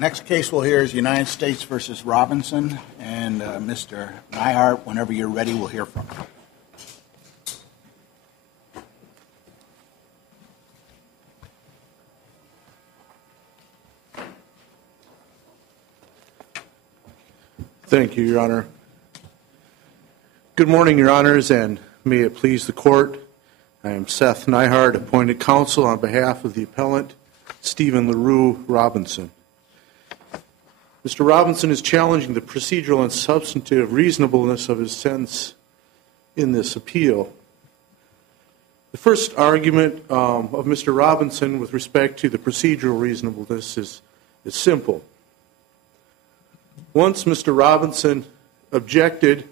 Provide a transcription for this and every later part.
Next case we'll hear is United States v. Robinson, and Mr. Neihart, whenever you're ready, we'll hear from you. Thank you, Your Honor. Good morning, Your Honors, and may it please the Court. I am Seth Neihart, appointed counsel on behalf of the appellant, Stephen LaRue Robinson. Mr. Robinson is challenging the procedural and substantive reasonableness of his sentence in this appeal. The first argument of Mr. Robinson with respect to the procedural reasonableness is simple. Once Mr. Robinson objected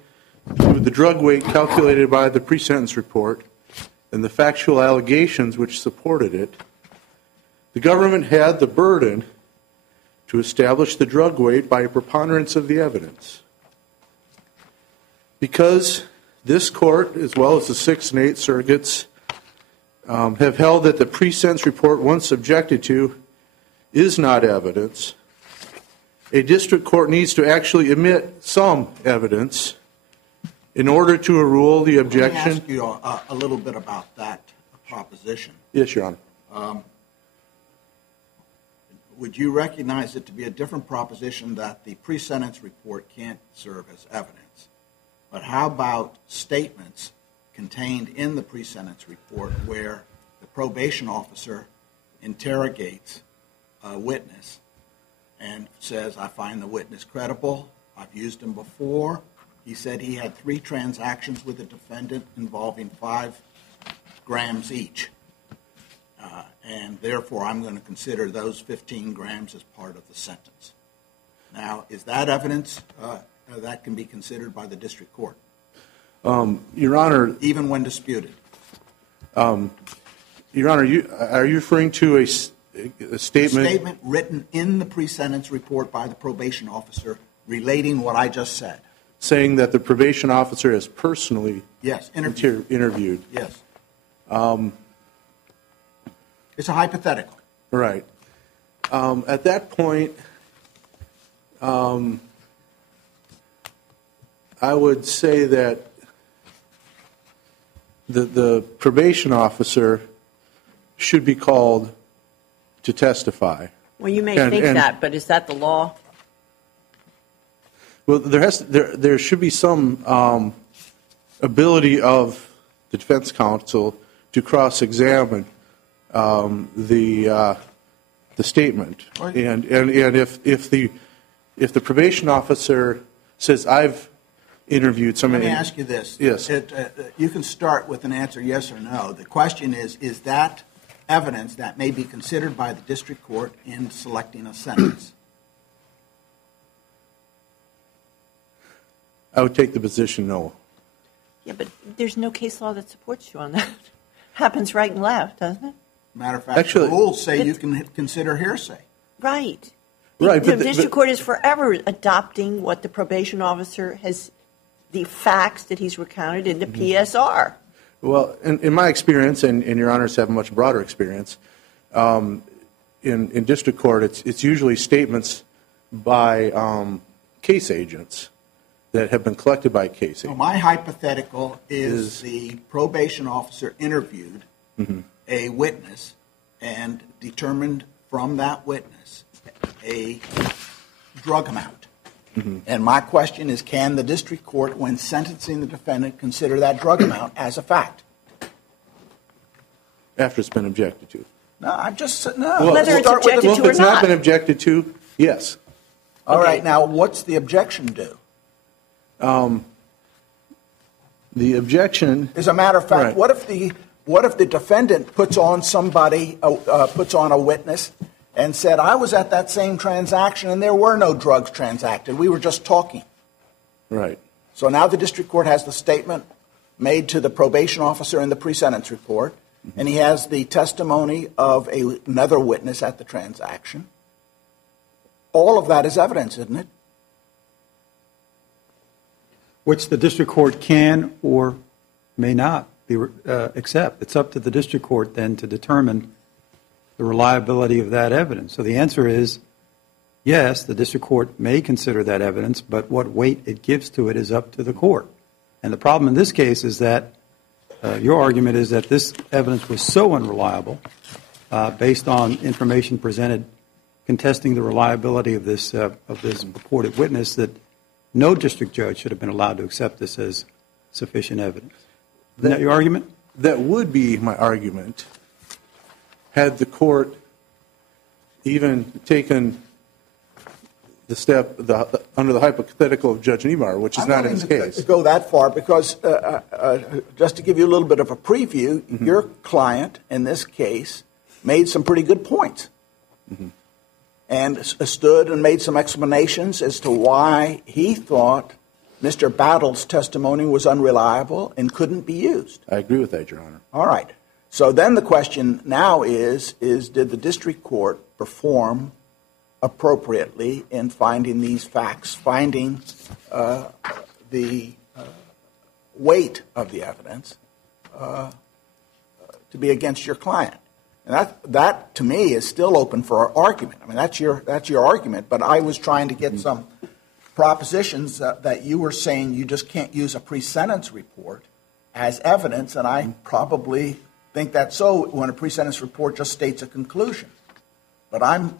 to the drug weight calculated by the pre-sentence report and the factual allegations which supported it, the government had the burden to establish the drug weight by a preponderance of the evidence. Because this Court, as well as the Sixth and Eighth Circuits, have held that the pre-sentence report once objected to is not evidence, a district court needs to actually admit some evidence in order to rule the objection. Let me ask you a little bit about that proposition. Yes, Your Honor. Would you recognize it to be a different proposition that the pre-sentence report can't serve as evidence? But how about statements contained in the pre-sentence report where the probation officer interrogates a witness and says, I find the witness credible, I've used him before, he said he had 3 transactions with the defendant involving 5 grams each. And therefore, I'm going to consider those 15 grams as part of the sentence. Now, is that evidence that can be considered by the district court? Your Honor. Even when disputed? Your Honor, are you referring to a statement? A statement written in the pre-sentence report by the probation officer relating what I just said. Saying that the probation officer has personally interviewed. Yes. It's a hypothetical. Right. At that point, I would say that the probation officer should be called to testify. Well, you may think that, but is that the law? Well, there should be some ability of the defense counsel to cross-examine the statement, and if the probation officer says I've interviewed somebody. Let me ask you this. Yes. You can start with an answer yes or no. The question is that evidence that may be considered by the district court in selecting a sentence? I would take the position no. Yeah, but there's no case law that supports you on that. Happens right and left, doesn't it? Matter of fact, the rules say you can consider hearsay. Right. Right. The district court is forever adopting what the probation officer has, the facts that he's recounted in the PSR. Well, in my experience, and Your Honors have a much broader experience, in district court, it's usually statements by case agents that have been collected by case agents. So my hypothetical is the probation officer interviewed a witness and determined from that witness a drug amount. And my question is, can the district court, when sentencing the defendant, consider that drug amount as a fact? After it's been objected to. No, I'm just no. Well, whether it's objected to or not. If it's not been objected to, yes. All right. Now, what's the objection do? The objection, as a matter of fact, right. What if the defendant puts on a witness and said, I was at that same transaction and there were no drugs transacted. We were just talking. Right. So now the district court has the statement made to the probation officer in the pre-sentence report, and he has the testimony of another witness at the transaction. All of that is evidence, isn't it? Which the district court can or may not accept. It's up to the district court then to determine the reliability of that evidence. So the answer is yes, the district court may consider that evidence, but what weight it gives to it is up to the court. And the problem in this case is that your argument is that this evidence was so unreliable based on information presented contesting the reliability of this purported witness that no district judge should have been allowed to accept this as sufficient evidence. Is that your argument? That would be my argument had the court even taken the step under the hypothetical of Judge Niemeyer, which is not in his case. To go that far, because just to give you a little bit of a preview, your client in this case made some pretty good points and stood and made some explanations as to why he thought Mr. Battle's testimony was unreliable and couldn't be used. I agree with that, Your Honor. All right. So then the question now is did the district court perform appropriately in finding these facts, finding the weight of the evidence to be against your client? And that to me is still open for argument. I mean, that's your argument, but I was trying to get some propositions that you were saying you just can't use a pre-sentence report as evidence, and I probably think that's so when a pre-sentence report just states a conclusion. But I'm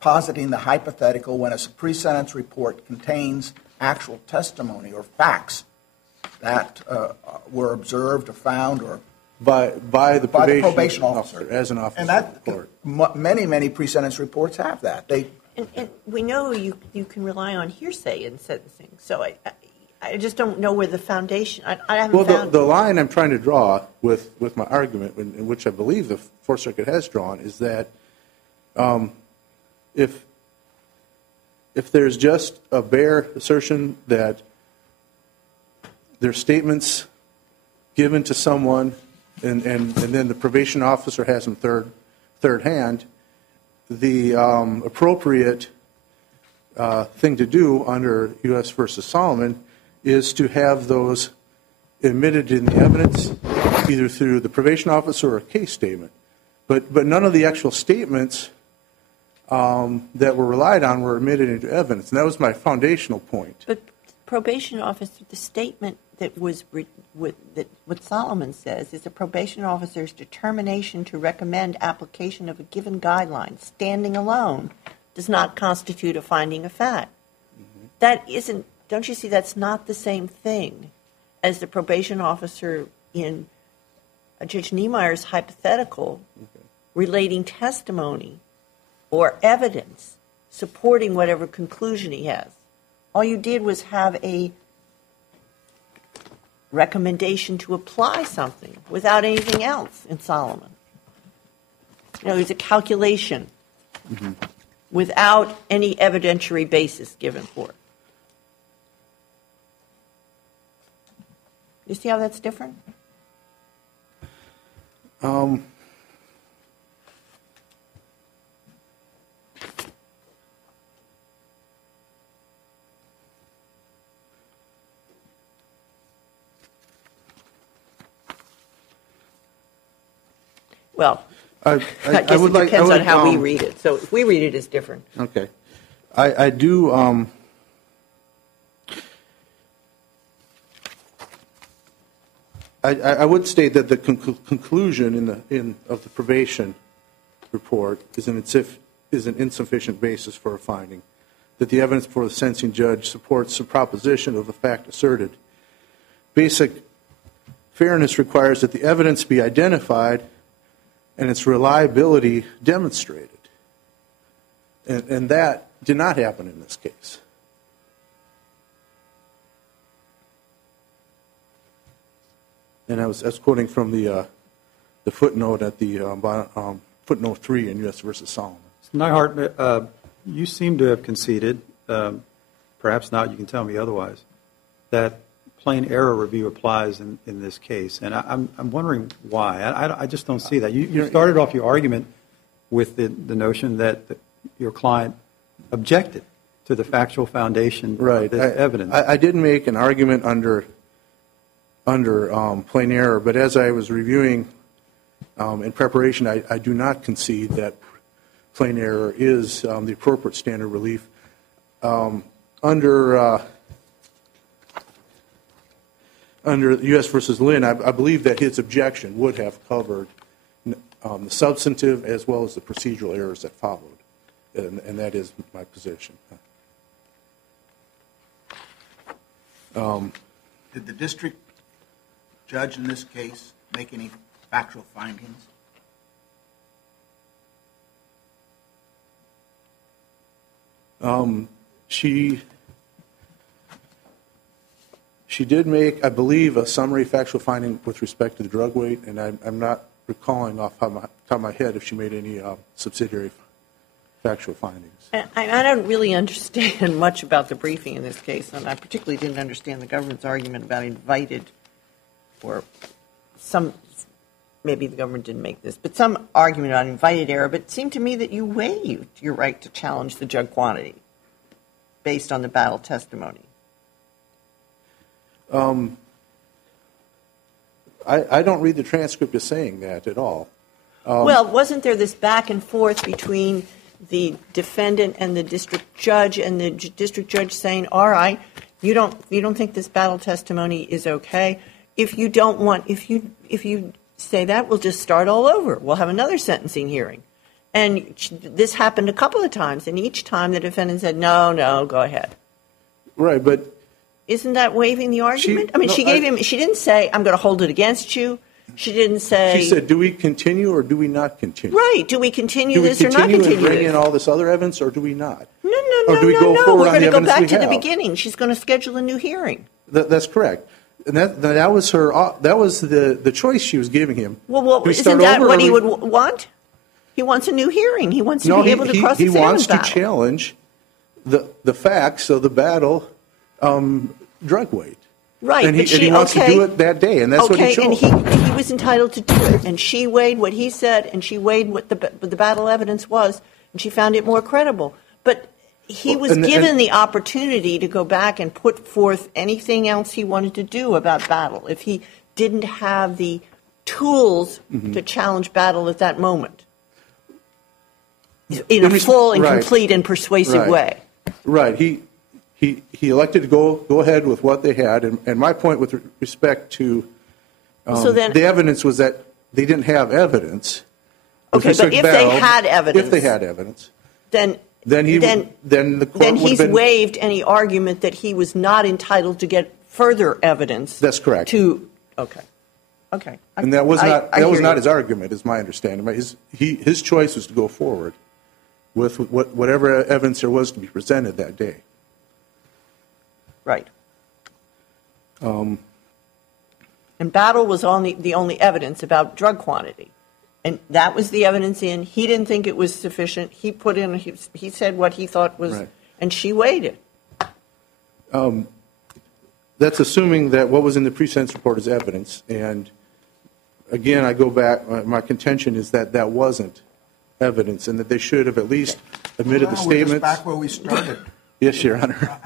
positing the hypothetical when a pre-sentence report contains actual testimony or facts that were observed or found or by the probation officer as an officer and of the court. Many pre-sentence reports have that. And we know you can rely on hearsay in sentencing, so I just don't know where the foundation. I haven't found. The line I'm trying to draw with my argument, in which I believe the Fourth Circuit has drawn, is that if there's just a bare assertion that there's statements given to someone and then the probation officer has them third hand, the appropriate thing to do under U.S. versus Solomon is to have those admitted in the evidence, either through the probation officer or a case statement. But none of the actual statements that were relied on were admitted into evidence, and that was my foundational point. But probation officer, the statement that was what Solomon says is a probation officer's determination to recommend application of a given guideline, standing alone, does not constitute a finding of fact. That isn't. Don't you see? That's not the same thing as the probation officer in Judge Niemeyer's hypothetical relating testimony or evidence supporting whatever conclusion he has. All you did was have a recommendation to apply something without anything else in Solomon. There's a calculation without any evidentiary basis given for it. You see how that's different? Well, I guess it depends on how we read it. So if we read it, it's different. Okay. I do... I would state that the conclusion of the probation report is an insufficient basis for a finding, that the evidence before the sentencing judge supports the proposition of the fact asserted. Basic fairness requires that the evidence be identified and its reliability demonstrated. And that did not happen in this case. And I was quoting from the footnote at the footnote 3 in U.S. versus Solomon. Neihart, you seem to have conceded, perhaps not, you can tell me otherwise, that plain error review applies in this case. And I'm wondering why. I just don't see that. You started off your argument with the notion that your client objected to the factual foundation of this evidence. I didn't make an argument under plain error, but as I was reviewing in preparation, I do not concede that plain error is the appropriate standard relief. Under U.S. versus Lynn, I believe that his objection would have covered the substantive as well as the procedural errors that followed, and that is my position. Did the district judge in this case make any factual findings? She did make, I believe, a summary factual finding with respect to the drug weight, and I'm not recalling off the top of my head if she made any subsidiary factual findings. I don't really understand much about the briefing in this case, and I particularly didn't understand the government's argument about invited, or some, maybe the government didn't make this, but some argument on invited error. But it seemed to me that you waived your right to challenge the drug quantity based on the battle testimony. I don't read the transcript as saying that at all. Well, wasn't there this back and forth between the defendant and the district judge, and the district judge saying, all right, you don't think this battle testimony is okay? If you don't want, if you say that, we'll just start all over. We'll have another sentencing hearing. And this happened a couple of times, and each time the defendant said, no, go ahead. Right, but isn't that waiving the argument? She didn't say, I'm going to hold it against you. She didn't say. She said, do we continue or do we not continue? Right. Do we continue this or not continue Do we continue and bring this? in all this other evidence, or do we not? No. Or do we go forward We're on going the to go evidence back we to the have? beginning. She's going to schedule a new hearing. That's correct. And that was her. That was the choice she was giving him. Well, isn't that what he would want? He wants a new hearing. He wants to be able to cross-examine he wants battle. to challenge the facts of the battle drug weight. Right, and he wants to do it that day, and that's what he chose. And he was entitled to do it. And she weighed what he said, and she weighed what the battle evidence was, and she found it more credible. But he was given the opportunity to go back and put forth anything else he wanted to do about battle if he didn't have the tools to challenge battle at that moment in a full and complete and persuasive way. Right. He elected to go ahead with what they had, and my point with respect to the evidence was that they didn't have evidence. Okay, but if they had evidence, then the court he's waived any argument that he was not entitled to get further evidence. That's correct. Okay. And that was not his argument, is my understanding. His choice was to go forward with whatever evidence there was to be presented that day. Right. And battle was the only evidence about drug quantity. And that was the evidence in. He didn't think it was sufficient. He put in, he said what he thought was, and she weighed it. That's assuming that what was in the pre-sentence report is evidence. And again, I go back, my contention is that that wasn't evidence, and that they should have at least admitted the statements. We're just back where we started. Yes, Your Honor.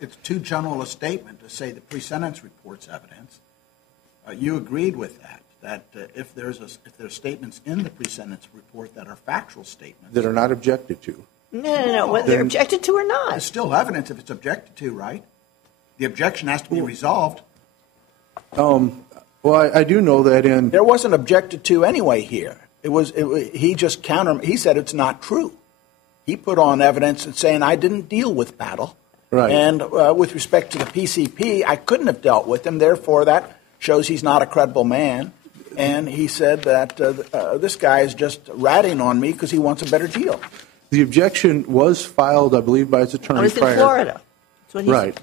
It's too general a statement to say the pre-sentence report's evidence. You agreed with that if there's statements in the pre-sentence report that are factual statements. That are not objected to. No, whether they're objected to or not. It's still evidence if it's objected to, right? The objection has to be resolved. Well, I do know that in. There wasn't objected to anyway here. He just he said it's not true. He put on evidence and saying, I didn't deal with battle. Right. And with respect to the PCP, I couldn't have dealt with him. Therefore, that shows he's not a credible man. And he said that this guy is just ratting on me because he wants a better deal. The objection was filed, I believe, by his attorney. It was in Florida. That's what he said.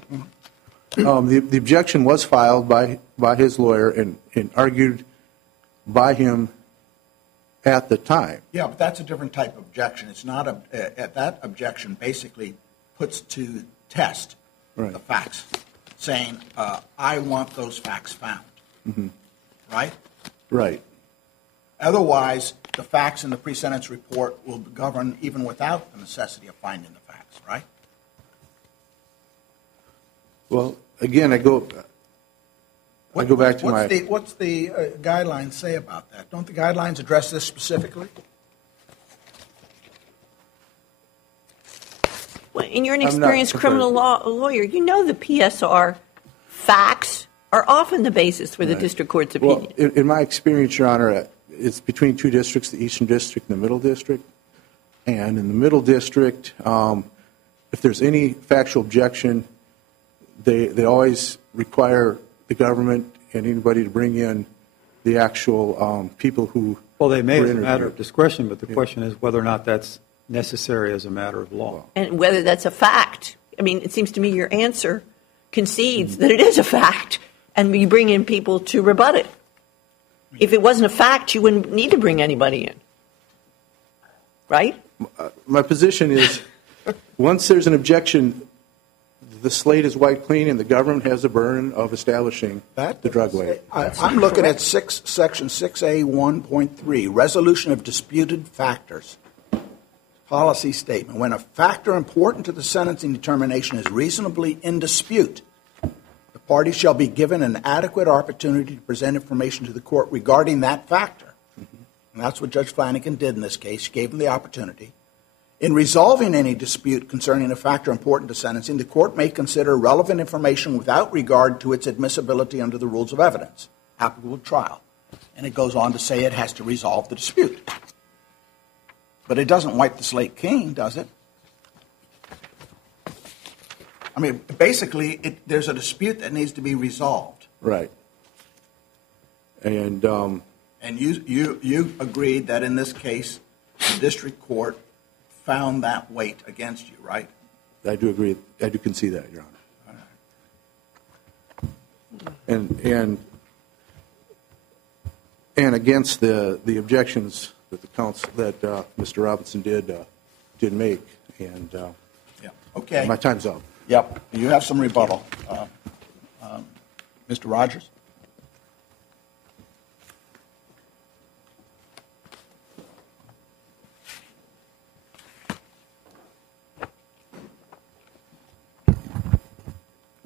The objection was filed by his lawyer and argued by him at the time. Yeah, but that's a different type of objection. It's not that objection basically puts to test the facts, saying I want those facts found. Mm-hmm. Right? Right. Otherwise, the facts in the pre-sentence report will govern even without the necessity of finding the facts. Right? Well, again, I go back to my. What's the guidelines say about that? Don't the guidelines address this specifically? Well, and you're an I'm not experienced prepared. criminal law lawyer. You know the PSR facts are often the basis for the district court's opinion. Well, in my experience, Your Honor, it's between two districts, the Eastern District and the Middle District. And in the Middle District, if there's any factual objection, they always require the government and anybody to bring in the actual people who Well, they may were as a matter interviewed. of discretion, but the question is whether or not that's necessary as a matter of law. And whether that's a fact. I mean, it seems to me your answer concedes that it is a fact, and you bring in people to rebut it. If it wasn't a fact, you wouldn't need to bring anybody in. Right? My position is, once there's an objection, the slate is wiped clean, and the government has the burden of establishing the drug weight. I'm looking at section 6A1.3, resolution of disputed factors. Policy statement. When a factor important to the sentencing determination is reasonably in dispute, the party shall be given an adequate opportunity to present information to the court regarding that factor. And that's what Judge Flanagan did in this case. She gave him the opportunity. In resolving any dispute concerning a factor important to sentencing, the court may consider relevant information without regard to its admissibility under the rules of evidence applicable to trial. And it goes on to say it has to resolve the dispute. But it doesn't wipe the slate clean, does it? I mean, basically, there's a dispute that needs to be resolved. Right. And And you agreed that in this case, the district court found that weight against you, right? I do agree. I do concede that, Your Honor. And against the objections that the counsel that Mr. Robinson did make, and Yeah. Okay. my time's up. Yep. You have some rebuttal, Mr. Rogers.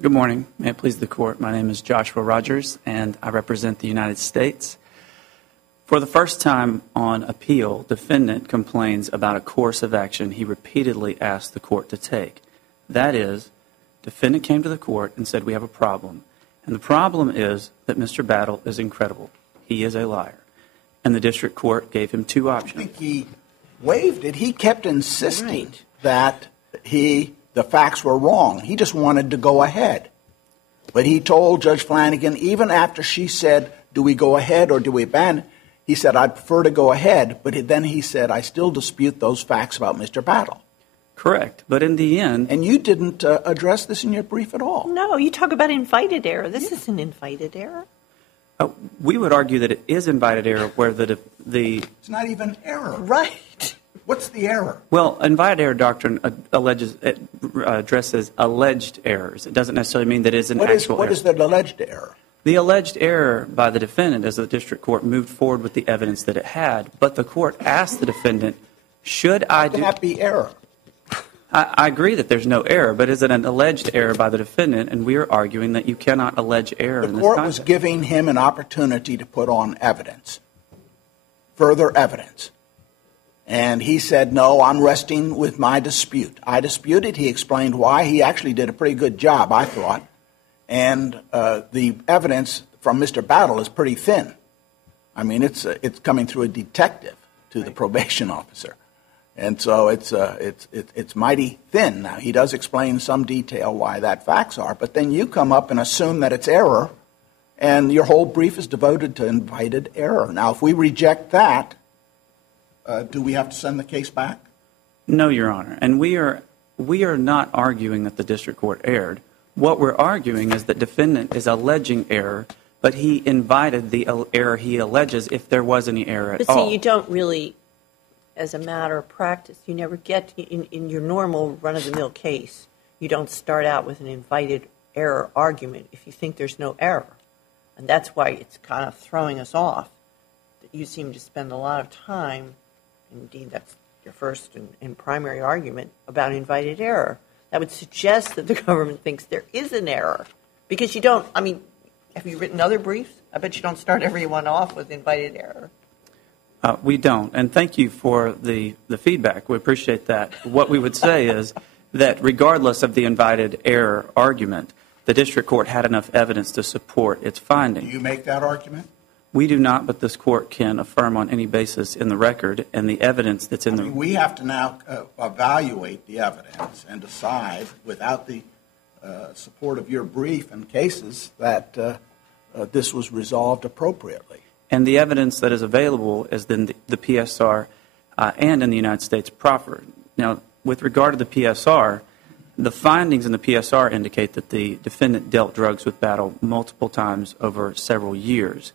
Good morning. May it please the court. My name is Joshua Rogers, and I represent the United States. For the first time on appeal, defendant complains about a course of action he repeatedly asked the court to take. That is, defendant came to the court and said, we have a problem. And the problem is that Mr. Battle is incredible. He is a liar. And the district court gave him two I options. think he waived it. He kept insisting Right. that the facts were wrong. He just wanted to go ahead. But he told Judge Flanagan, even after she said, do we go ahead or do we abandon, he said, I'd prefer to go ahead. But then he said, I still dispute those facts about Mr. Battle. Correct. But in the end, And you didn't address this in your brief at all. No, you talk about invited error. This isn't invited error. we would argue that it is invited error where the It's not even error. Right. What's the error? Well, invited error doctrine addresses alleged errors. It doesn't necessarily mean that it is an actual What error. is the alleged error? The alleged error by the defendant as the district court moved forward with the evidence that it had, but the court asked the defendant, should I How do... can that be error? I agree that there's no error, but is it an alleged error by the defendant? And we are arguing that you cannot allege error in The this court was context. giving him an opportunity to put on evidence, further evidence. And he said, no, I'm resting with my dispute. I disputed. He explained why. He actually did a pretty good job, I thought. And the evidence from Mr. Battle is pretty thin. I mean, it's coming through a detective to the probation officer. And so it's mighty thin. Now, he does explain in some detail why that facts are, but then you come up and assume that it's error, and your whole brief is devoted to invited error. Now, if we reject that, do we have to send the case back? No, Your Honor. And we are not arguing that the district court erred. What we're arguing is that defendant is alleging error, but he invited the error he alleges if there was any error at But all. see, you don't really, as a matter of practice, you never get, in your normal run-of-the-mill case, you don't start out with an invited error argument if you think there's no error. And that's why it's kind of throwing us off. That you seem to spend a lot of time, indeed that's your first and primary argument, about invited error. That would suggest that the government thinks there is an error. Because you don't, I mean, have you written other briefs? I bet you don't start everyone off with invited error. We don't. And thank you for the feedback. We appreciate that. What we would say is that regardless of the invited error argument, the district court had enough evidence to support its Do finding. you make that argument? We do not, but this court can affirm on any basis in the record, and the evidence that's in I the... mean, we have to now evaluate the evidence and decide, without the support of your brief and cases, that this was resolved appropriately. And the evidence that is available is in the PSR and in the United States proper. Now, with regard to the PSR, the findings in the PSR indicate that the defendant dealt drugs with Battle multiple times over several years.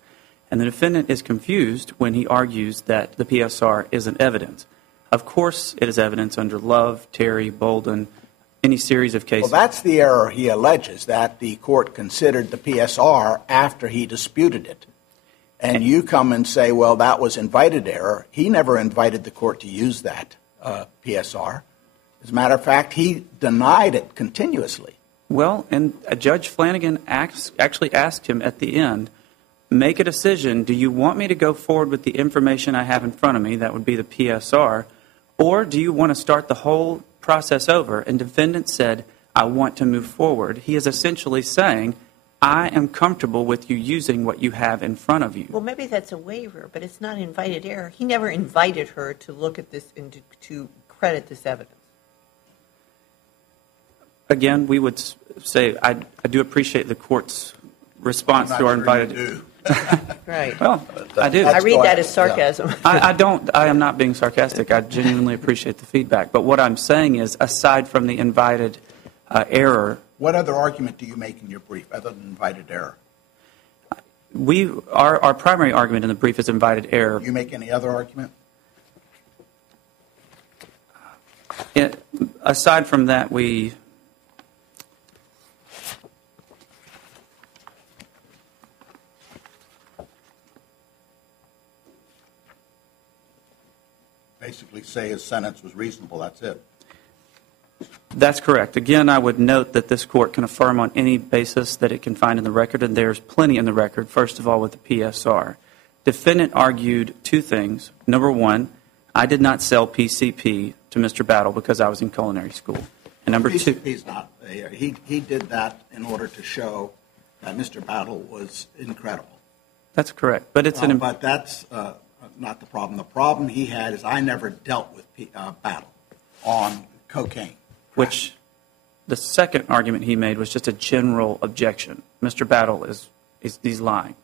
And the defendant is confused when he argues that the PSR isn't evidence. Of course it is evidence under Love, Terry, Bolden, any series of cases. Well, that's the error he alleges, that the court considered the PSR after he disputed it. And you come and say, well, that was invited error. He never invited the court to use that PSR. As a matter of fact, he denied it continuously. Well, and Judge Flanagan actually asked him at the end, make a decision, do you want me to go forward with the information I have in front of me, that would be the PSR, or do you want to start the whole process over? And defendant said, I want to move forward. He is essentially saying, I am comfortable with you using what you have in front of you. Well, maybe that's a waiver, but it's not invited error. He never invited her to look at this and to credit this evidence. Again, we would say I do appreciate the court's response to our invited. Right. Well, I do. I read that as sarcasm. I don't. I am not being sarcastic. I genuinely appreciate the feedback. But what I'm saying is, aside from the invited error, What other argument do you make in your brief other than invited error? Our primary argument in the brief is invited error. Do you make any other argument? Aside from that, we. Basically say his sentence was reasonable, that's it. That's correct. Again, I would note that this court can affirm on any basis that it can find in the record, and there's plenty in the record, first of all, with the PSR. Defendant argued two things. Number one, I did not sell PCP to Mr. Battle because I was in culinary school. And number two. PCP's not. He did that in order to show that Mr. Battle was incredible. That's correct. But it's But that's not the problem. The problem he had is I never dealt with Battle on cocaine. Which the second argument he made was just a general objection. Mr. Battle he's lying.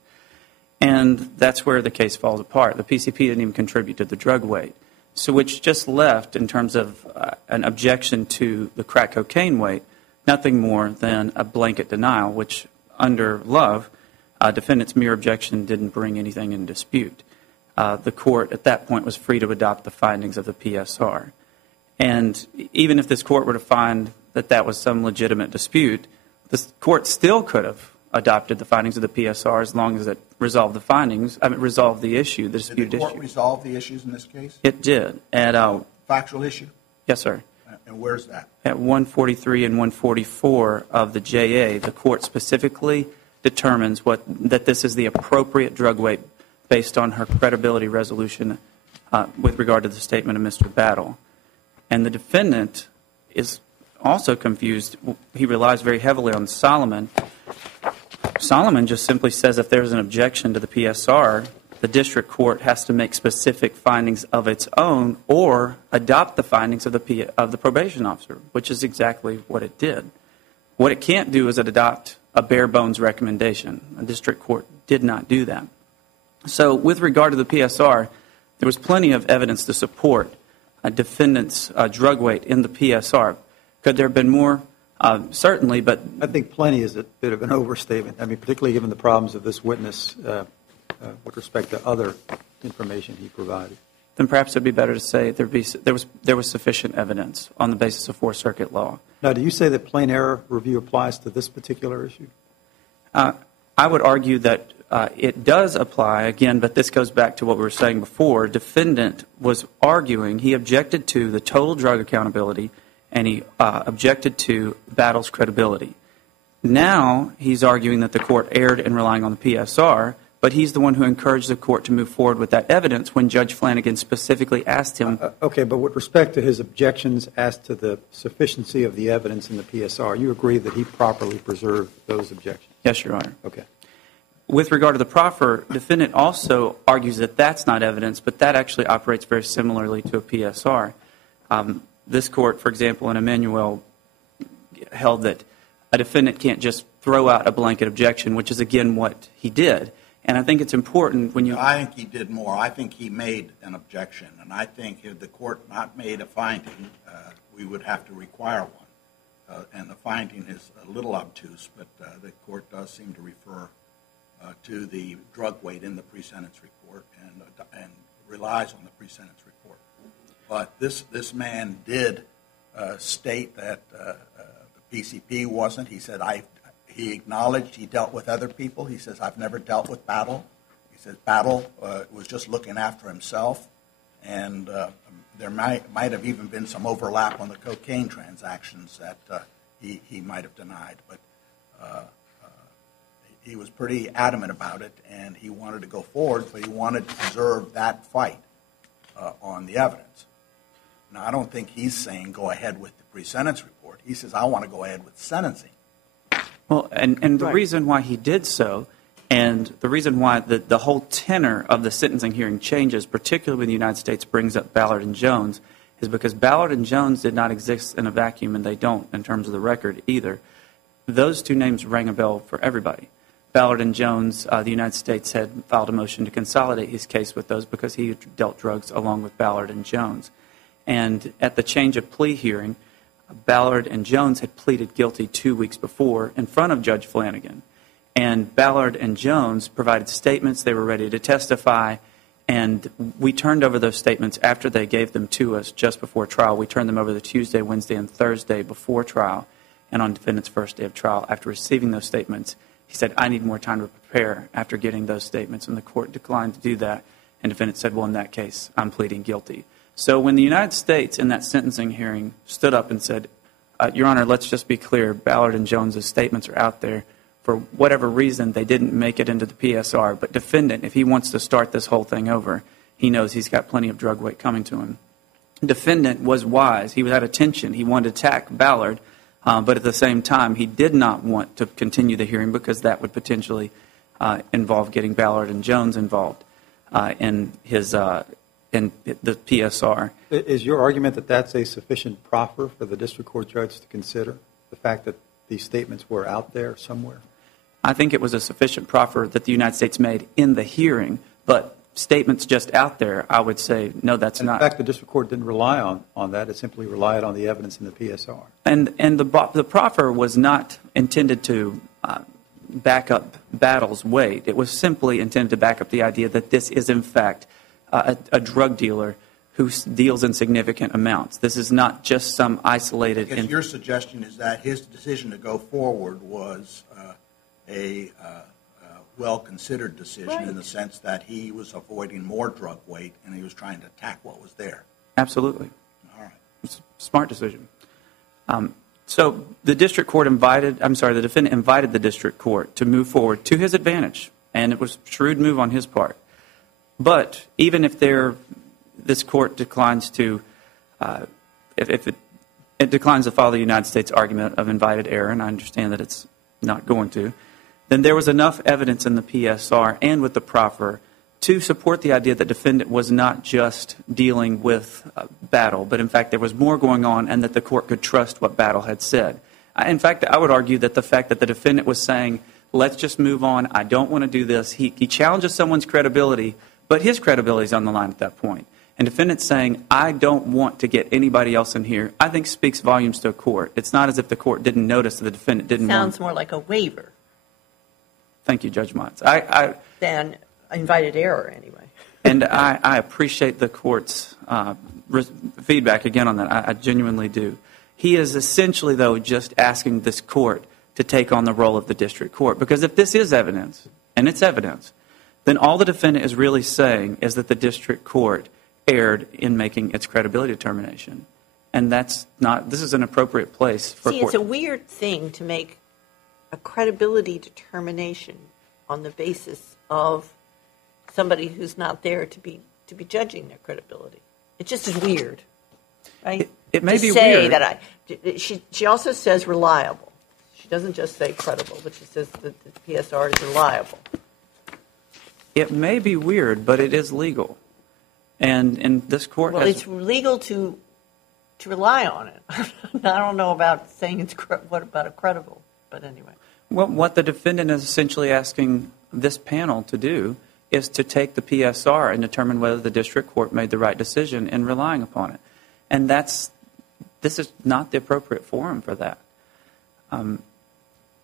And that's where the case falls apart. The PCP didn't even contribute to the drug weight. So which just left, in terms of an objection to the crack cocaine weight, nothing more than a blanket denial, which under Love, defendant's mere objection didn't bring anything in dispute. The court at that point was free to adopt the findings of the PSR. And even if this court were to find that that was some legitimate dispute, the court still could have adopted the findings of the PSR as long as it resolved resolved the issue, the disputed Did the court issue. resolve the issues in this case? It did. Factual issue? Yes, sir. And where's that? At 143 and 144 of the JA, the court specifically determines that this is the appropriate drug weight based on her credibility resolution with regard to the statement of Mr. Battle. And the defendant is also confused. He relies very heavily on Solomon. Solomon just simply says if there's an objection to the PSR, the district court has to make specific findings of its own or adopt the findings of the probation officer, which is exactly what it did. What it can't do is adopt a bare bones recommendation. A district court did not do that. So with regard to the PSR, there was plenty of evidence to support a defendant's drug weight in the PSR. Could there have been more? Certainly, but... I think plenty is a bit of an overstatement. I mean, particularly given the problems of this witness with respect to other information he provided. Then perhaps it would be better to say there was sufficient evidence on the basis of Fourth Circuit law. Now, do you say that plain error review applies to this particular issue? I would argue that it does apply, again, but this goes back to what we were saying before. Defendant was arguing, he objected to the total drug accountability, and he objected to Battle's credibility. Now he's arguing that the court erred in relying on the PSR, but he's the one who encouraged the court to move forward with that evidence when Judge Flanagan specifically asked him. Okay, but with respect to his objections as to the sufficiency of the evidence in the PSR, you agree that he properly preserved those objections? Yes, Your Honor. Okay. With regard to the proffer, defendant also argues that that's not evidence, but that actually operates very similarly to a PSR. This court, for example, in Emanuel, held that a defendant can't just throw out a blanket objection, which is, again, what he did. And I think it's important when you... I think he did more. I think he made an objection, and I think if the court not made a finding, we would have to require one. And the finding is a little obtuse, but the court does seem to refer to the drug weight in the pre-sentence report and relies on the pre-sentence report. But this man did state that the PCP wasn't. He said he acknowledged he dealt with other people. He says, I've never dealt with Battle. He says Battle was just looking after himself, and there might have even been some overlap on the cocaine transactions that he might have denied. But he was pretty adamant about it, and he wanted to go forward, but he wanted to preserve that fight on the evidence. Now, I don't think he's saying go ahead with the pre-sentence report. He says, I want to go ahead with sentencing. Well, and the reason why he did so, and the reason why the whole tenor of the sentencing hearing changes, particularly when the United States brings up Ballard and Jones, is because Ballard and Jones did not exist in a vacuum, and they don't in terms of the record either. Those two names rang a bell for everybody. Ballard and Jones, the United States had filed a motion to consolidate his case with those because he dealt drugs along with Ballard and Jones. And at the change of plea hearing, Ballard and Jones had pleaded guilty 2 weeks before in front of Judge Flanagan. And Ballard and Jones provided statements. They were ready to testify. And we turned over those statements after they gave them to us just before trial. We turned them over the Tuesday, Wednesday, and Thursday before trial. And on defendant's first day of trial, after receiving those statements, he said, I need more time to prepare after getting those statements. And the court declined to do that. And defendant said, well, in that case, I'm pleading guilty. So when the United States in that sentencing hearing stood up and said, Your Honor, let's just be clear, Ballard and Jones' statements are out there. For whatever reason, they didn't make it into the PSR. But defendant, if he wants to start this whole thing over, he knows he's got plenty of drug weight coming to him. Defendant was wise. He had attention. He wanted to attack Ballard. But at the same time, he did not want to continue the hearing because that would potentially involve getting Ballard and Jones involved in the PSR. Is your argument that that's a sufficient proffer for the district court judge to consider, the fact that these statements were out there somewhere? I think it was a sufficient proffer that the United States made in the hearing, but statements just out there, I would say, no, that's not. In fact, the district court didn't rely on that. It simply relied on the evidence in the PSR. And the proffer was not intended to back up Battle's weight. It was simply intended to back up the idea that this is, in fact, a drug dealer who deals in significant amounts. This is not just some isolated... Because your suggestion is that his decision to go forward was a well-considered decision in the sense that he was avoiding more drug weight and he was trying to attack what was there. Absolutely. All right. It's a smart decision. So the defendant invited the district court to move forward to his advantage, and it was a shrewd move on his part. But even if this court declines to, if it declines to follow the United States argument of invited error, and I understand that it's not going to, then there was enough evidence in the PSR and with the proffer to support the idea that defendant was not just dealing with Battle, but in fact there was more going on and that the court could trust what Battle had said. In fact, I would argue that the fact that the defendant was saying, let's just move on, I don't want to do this, he challenges someone's credibility, but his credibility is on the line at that point. And defendant saying, I don't want to get anybody else in here, I think speaks volumes to a court. It's not as if the court didn't notice that the defendant didn't want... Sounds more like a waiver. Thank you, Judge Motz. Than invited error, anyway. And I appreciate the court's feedback again on that. I genuinely do. He is essentially, though, just asking this court to take on the role of the district court. Because if this is evidence, and it's evidence, then all the defendant is really saying is that the district court erred in making its credibility determination. And that's not, this is an appropriate place for See, it's a weird thing to make a credibility determination on the basis of somebody who's not there to be judging their credibility. It just is weird, right? It may to be say weird. That she also says reliable. She doesn't just say credible, but she says that the PSR is reliable. It may be weird, but it is legal. And this court Well, has... it's legal to rely on it. I don't know about saying what about a credible, but anyway. Well, what the defendant is essentially asking this panel to do is to take the PSR and determine whether the district court made the right decision in relying upon it. And this is not the appropriate forum for that.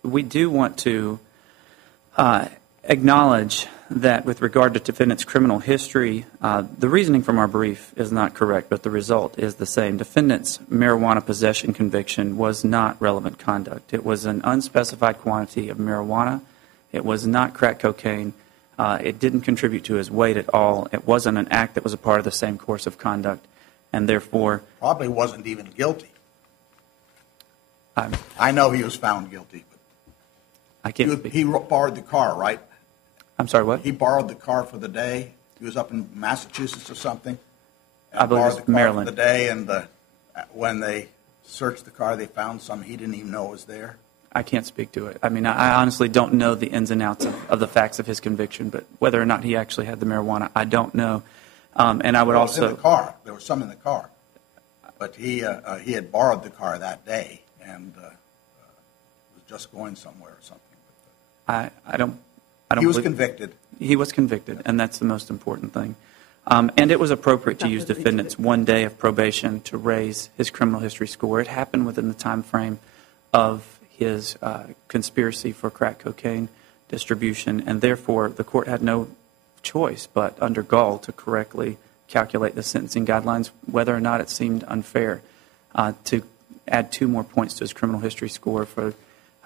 We do want to acknowledge that with regard to defendant's criminal history, the reasoning from our brief is not correct, but the result is the same. Defendant's marijuana possession conviction was not relevant conduct. It was an unspecified quantity of marijuana. It was not crack cocaine. It didn't contribute to his weight at all. It wasn't an act that was a part of the same course of conduct, and therefore... Probably wasn't even guilty. I'm- I know he was found guilty, but I can't speak. he borrowed the car, right? I'm sorry, what? He borrowed the car for the day. He was up in Massachusetts or something. I believe borrowed it's the car Maryland. for the day, and when they searched the car, they found something he didn't even know was there. I can't speak to it. I mean, I honestly don't know the ins and outs of the facts of his conviction, but whether or not he actually had the marijuana, I don't know. And I would Well, it was in also... the car. There was some in the car. But he had borrowed the car that day and was just going somewhere or something. I don't He was believe- convicted. He was convicted, and that's the most important thing. And it was appropriate to use defendant's 1 day of probation to raise his criminal history score. It happened within the time frame of his conspiracy for crack cocaine distribution, and therefore the court had no choice but under Gall to correctly calculate the sentencing guidelines, whether or not it seemed unfair to add 2 more points to his criminal history score for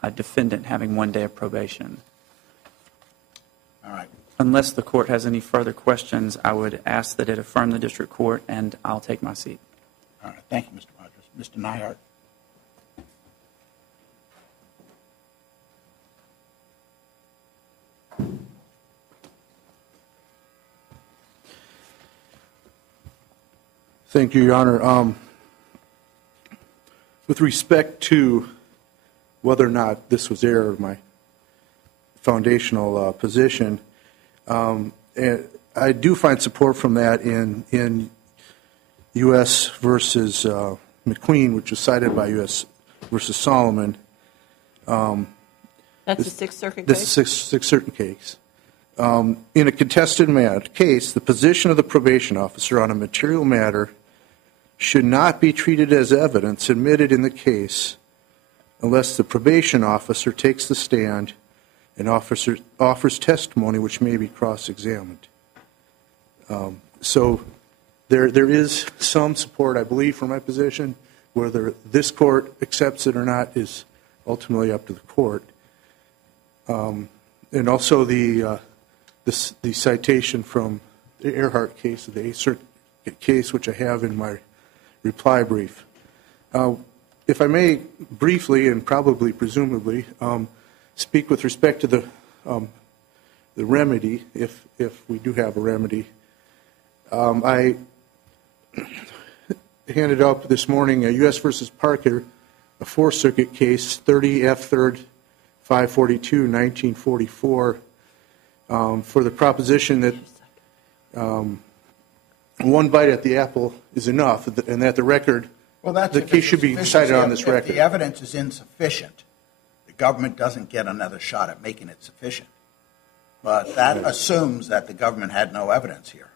a defendant having 1 day of probation. All right. Unless the court has any further questions, I would ask that it affirm the district court, and I'll take my seat. All right. Thank you, Mr. Rogers. Mr. Nyhart. Thank you, Your Honor. With respect to whether or not this was error, my foundational position, I do find support from that in U.S. versus McQueen, which was cited by U.S. versus Solomon. That's a Sixth Circuit This case? is Sixth Circuit case. In a contested case, the position of the probation officer on a material matter should not be treated as evidence admitted in the case unless the probation officer takes the stand and offers testimony which may be cross-examined. So there is some support, I believe, for my position. Whether this court accepts it or not is ultimately up to the court. And also the citation from the Earhart case, the Eighth Circuit case, which I have in my reply brief. If I may briefly and probably presumably speak with respect to the remedy, if we do have a remedy. I handed up this morning a U.S. versus Parker, a Fourth Circuit case, 30 F. 3rd 542, 1944, for the proposition that one bite at the apple is enough, and that the record, the case should be decided on this If record. the evidence is insufficient, the government doesn't get another shot at making it sufficient. But that assumes that the government had no evidence here.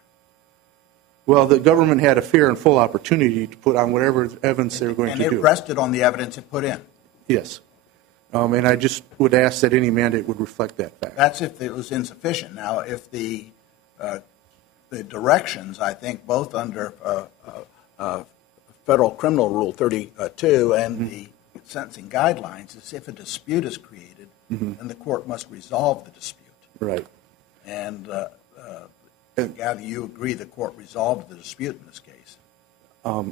Well, the government had a fair and full opportunity to put on whatever evidence they were going And to it do. rested on the evidence it put in. Yes. And I just would ask that any mandate would reflect that fact. That's if it was insufficient. Now, if the directions, I think, both under Federal Criminal Rule 32 and the sentencing guidelines, is if a dispute is created, then the court must resolve the dispute. Right. And I gather you agree the court resolved the dispute in this case.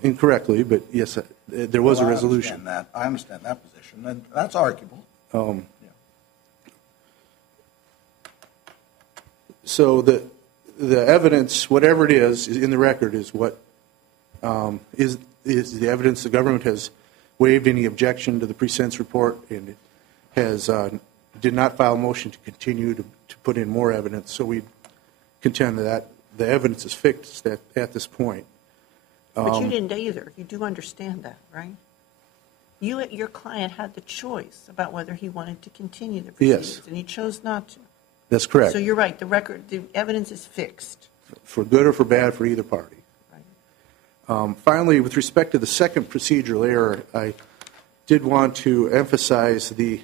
Incorrectly, but yes, there was a resolution. I understand that position, and that's arguable. So the evidence, whatever it is in the record, is what is the evidence. The government has waived any objection to the pre-sentence report and has did not file a motion to continue to put in more evidence. So we contend that the evidence is fixed at this point. But you didn't either. You do understand that, right? Your client had the choice about whether he wanted to continue the proceedings, Yes. and he chose not to. That's correct. So you're right. The evidence is fixed. For good or for bad for either party. Right. Finally, with respect to the second procedural error, I did want to emphasize the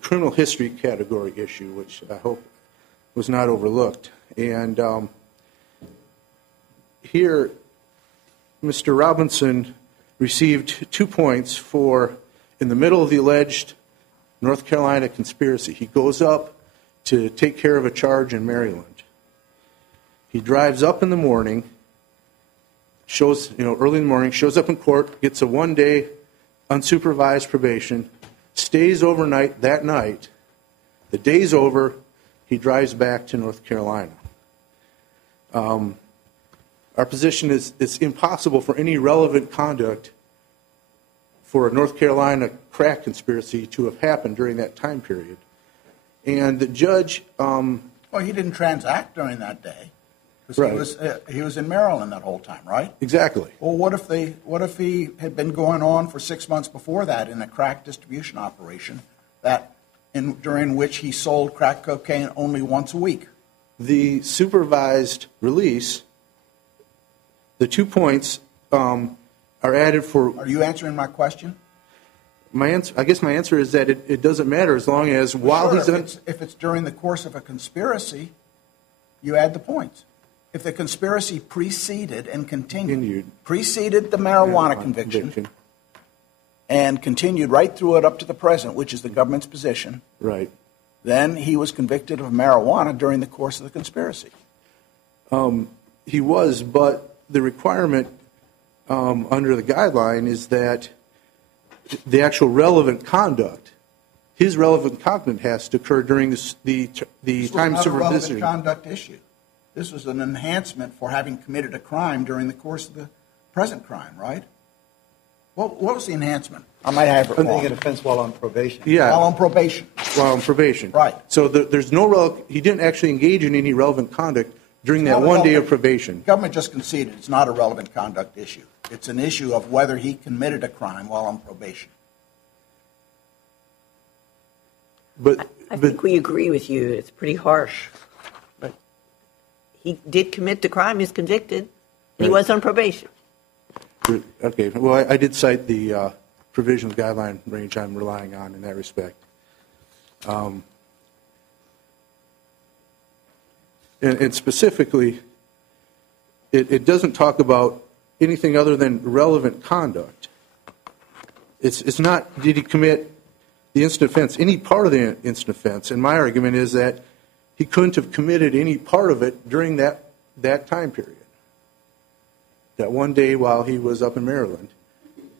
criminal history category issue, which I hope was not overlooked. And here, Mr. Robinson received 2 points for, in the middle of the alleged North Carolina conspiracy. He goes up to take care of a charge in Maryland. He drives up in the morning, early in the morning, shows up in court, gets a 1-day unsupervised probation, stays overnight that night. The day's over, he drives back to North Carolina. Our position is it's impossible for any relevant conduct for a North Carolina crack conspiracy to have happened during that time period. And the judge... Well, he didn't transact during that day. 'Cause Right. He was in Maryland that whole time, right? Exactly. Well, what if he had been going on for 6 months before that in a crack distribution operation during which he sold crack cocaine only once a week? The supervised release, the 2 points are added for... Are you answering my question? I guess my answer is that it doesn't matter as long as while he's... If it's during the course of a conspiracy, you add the points. If the conspiracy preceded and preceded the marijuana conviction and continued right through it up to the present, which is the government's position, Right. then he was convicted of marijuana during the course of the conspiracy. He was, but the requirement under the guideline is that the actual relevant conduct, his relevant conduct has to occur during the time This was not a relevant supervision. conduct issue. This was an enhancement for having committed a crime during the course of the present crime, right? What was the enhancement? I might have it Committing wrong. an offense while on probation. Yeah. While on probation. While on probation. Right. So there's no he didn't actually engage in any relevant conduct during that Not a 1 day relevant- of probation. Government just conceded it's not a relevant conduct issue. It's an issue of whether he committed a crime while on probation. But I think we agree with you. It's pretty harsh. But he did commit the crime. He's convicted. He Right. was on probation. Okay. Well, I did cite the provision of guideline range I'm relying on in that respect. And specifically, it doesn't talk about anything other than relevant conduct. It's not, did he commit the instant offense, any part of the instant offense? And my argument is that he couldn't have committed any part of it during that time period. That 1 day while he was up in Maryland.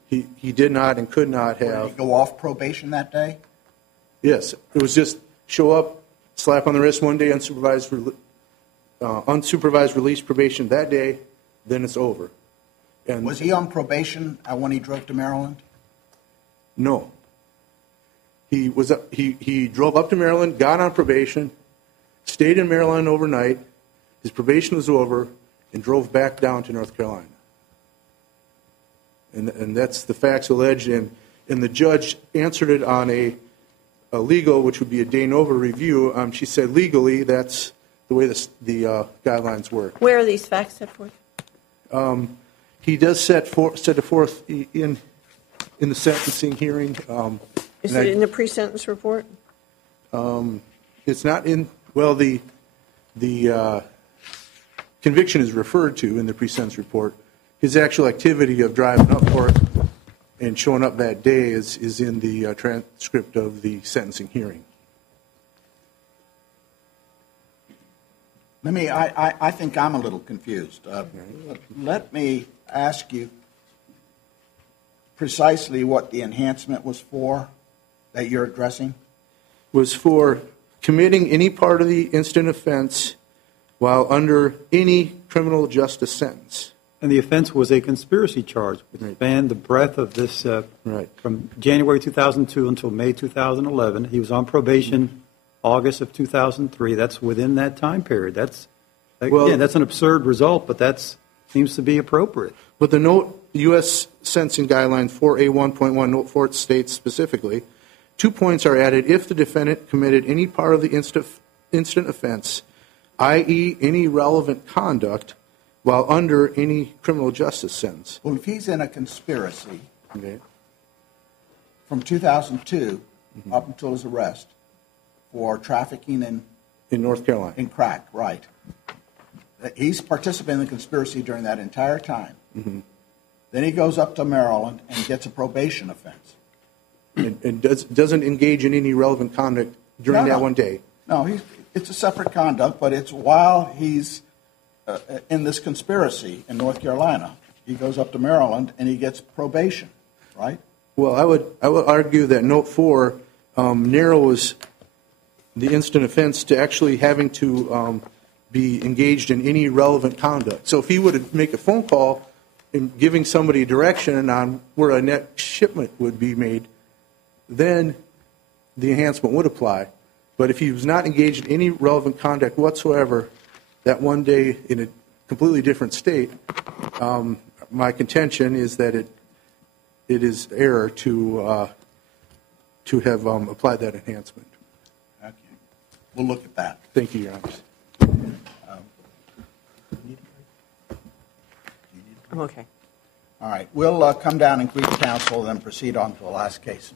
He did not and could not Did he have. go off probation that day? Yes, it was just show up, slap on the wrist 1 day, unsupervised release probation that day, then it's over. And Was he on probation when he drove to Maryland? no. He drove up to Maryland, got on probation, stayed in Maryland overnight, his probation was over, and drove back down to North Carolina. And that's the facts alleged, and the judge answered it on a legal, which would be a de novo review. She said legally, that's the way the guidelines work. Where are these facts set forth? He does set it forth in the sentencing hearing. Is and it in the pre-sentence report? It's not in, well, the conviction is referred to in the pre-sentence report. His actual activity of driving up for it and showing up that day is in the transcript of the sentencing hearing. I think I'm a little confused. Let me ask you precisely what the enhancement was for that you're addressing. Was for committing any part of the instant offense while under any criminal justice sentence. And the offense was a conspiracy charge, which Right. spanned the breadth of this Right. from January 2002 until May 2011. He was on probation August of 2003. That's within that time period. That's, again, Well- that's an absurd result, but that seems to be appropriate. But the note, U.S. Sentencing Guideline 4A1.1, Note 4 states specifically, 2 points are added if the defendant committed any part of the instant offense, i.e. any relevant conduct, while under any criminal justice sentence. Well, if he's in a conspiracy Okay. from 2002 up until his arrest for trafficking In North Carolina. in crack, right? He's participating in the conspiracy during that entire time. Then he goes up to Maryland and gets a probation offense. And doesn't engage in any relevant conduct during No, that no. one day. No, it's a separate conduct, but it's while he's in this conspiracy in North Carolina. He goes up to Maryland and he gets probation, right? Well, I would argue that Note 4 narrows the instant offense to actually having to be engaged in any relevant conduct. So if he would make a phone call and giving somebody direction on where a net shipment would be made, then the enhancement would apply. But if he was not engaged in any relevant conduct whatsoever that one day in a completely different state, my contention is that it is error to have applied that enhancement. Okay. We'll look at that. Thank you, Your Honors. I'm okay. All right. We'll come down and greet counsel, then proceed on to the last case.